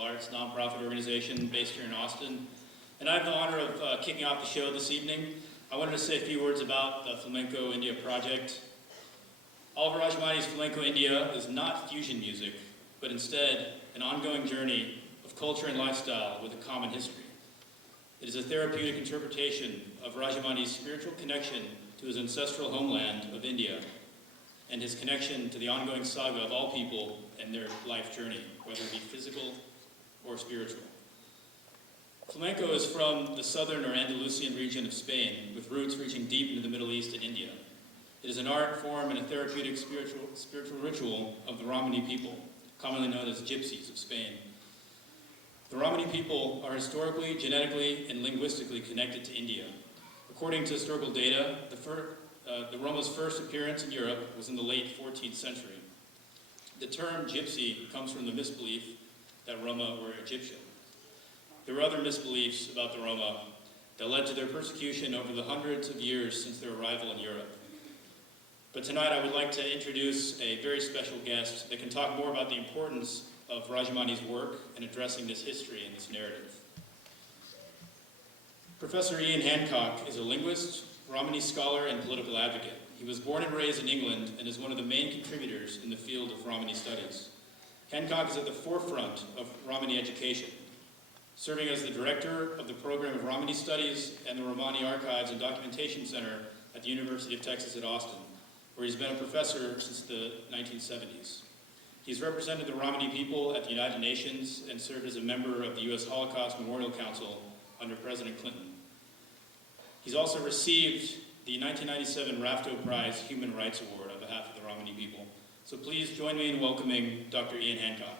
arts nonprofit organization based here in Austin. And I have the honor of kicking off the show this evening. I wanted to say a few words about the Flamenco India project. Oliver Rajamani's Flamenco India is not fusion music, but instead an ongoing journey of culture and lifestyle with a common history. It is a therapeutic interpretation of Rajamani's spiritual connection to his ancestral homeland of India and his connection to the ongoing saga of all people and their life journey, whether it be physical or spiritual. Flamenco is from the southern or Andalusian region of Spain, with roots reaching deep into the Middle East and India. It is an art form and a therapeutic spiritual ritual of the Romani people, commonly known as gypsies of Spain. The Romani people are historically, genetically, and linguistically connected to India. According to historical data, the Roma's first appearance in Europe was in the late 14th century. The term gypsy comes from the misbelief that Roma were Egyptian. There were other misbeliefs about the Roma that led to their persecution over the hundreds of years since their arrival in Europe. But tonight I would like to introduce a very special guest that can talk more about the importance of Rajamani's work in addressing this history and this narrative. Professor Ian Hancock is a linguist, Romani scholar, and political advocate. He was born and raised in England and is one of the main contributors in the field of Romani studies. Hancock is at the forefront of Romani education, serving as the director of the program of Romani Studies and the Romani Archives and Documentation Center at the University of Texas at Austin, where he's been a professor since the 1970s. He's represented the Romani people at the United Nations and served as a member of the U.S. Holocaust Memorial Council under President Clinton. He's also received the 1997 Rafto Prize Human Rights Award on behalf of the Romani people. So please join me in welcoming Dr. Ian Hancock.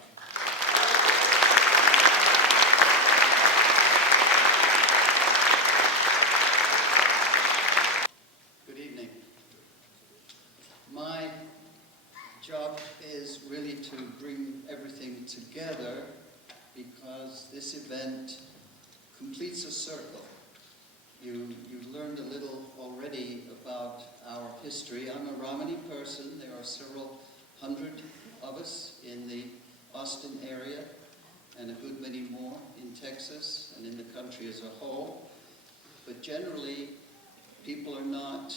Is really to bring everything together because this event completes a circle. You learned a little already about our history. I'm a Romani person. There are several hundred of us in the Austin area and a good many more in Texas and in the country as a whole. But generally, people are not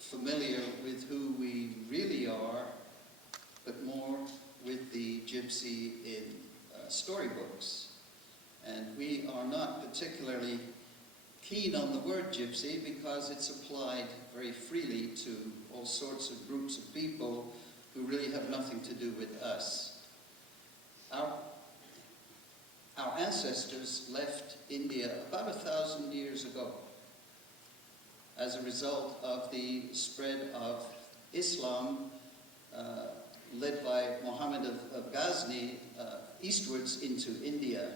familiar with who we really are, but more with the gypsy in storybooks. And we are not particularly keen on the word gypsy because it's applied very freely to all sorts of groups of people who really have nothing to do with us. Our ancestors left India about 1,000 years ago as a result of the spread of Islam led by Muhammad of Ghazni eastwards into India.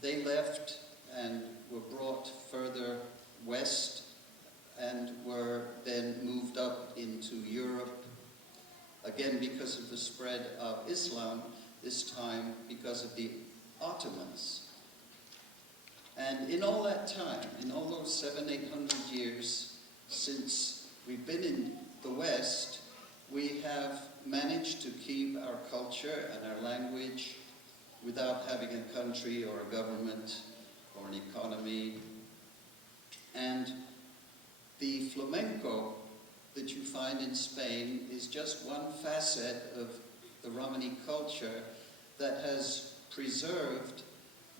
They left and were brought further west and were then moved up into Europe, again because of the spread of Islam, this time because of the Ottomans. And in all that time, in all those 700-800 years since we've been in the West, we have managed to keep our culture and our language without having a country or a government or an economy. And the flamenco that you find in Spain is just one facet of the Romani culture that has preserved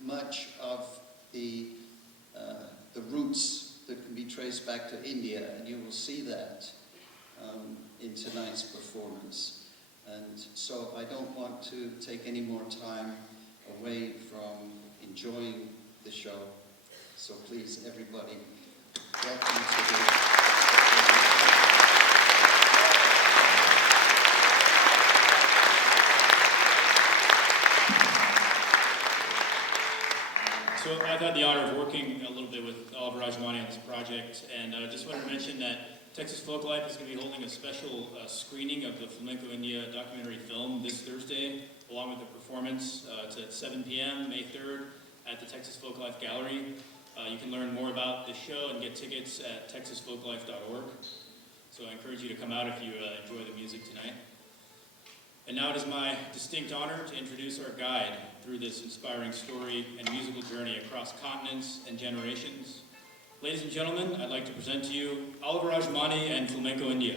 much of the roots that can be traced back to India, and you will see that in tonight's performance. And so I don't want to take any more time away from enjoying the show. So please, everybody, welcome to the... So I've had the honor of working a little bit with Oliver Rajamani on this project, and I just wanted to mention that Texas FolkLife is going to be holding a special screening of the Flamenco India documentary film this Thursday, along with the performance. It's at 7 p.m., May 3rd, at the Texas FolkLife Gallery. You can learn more about the show and get tickets at texasfolklife.org. So I encourage you to come out if you enjoy the music tonight. And now it is my distinct honor to introduce our guide through this inspiring story and musical journey across continents and generations. Ladies and gentlemen, I'd like to present to you Oliver Rajamani and Flamenco India.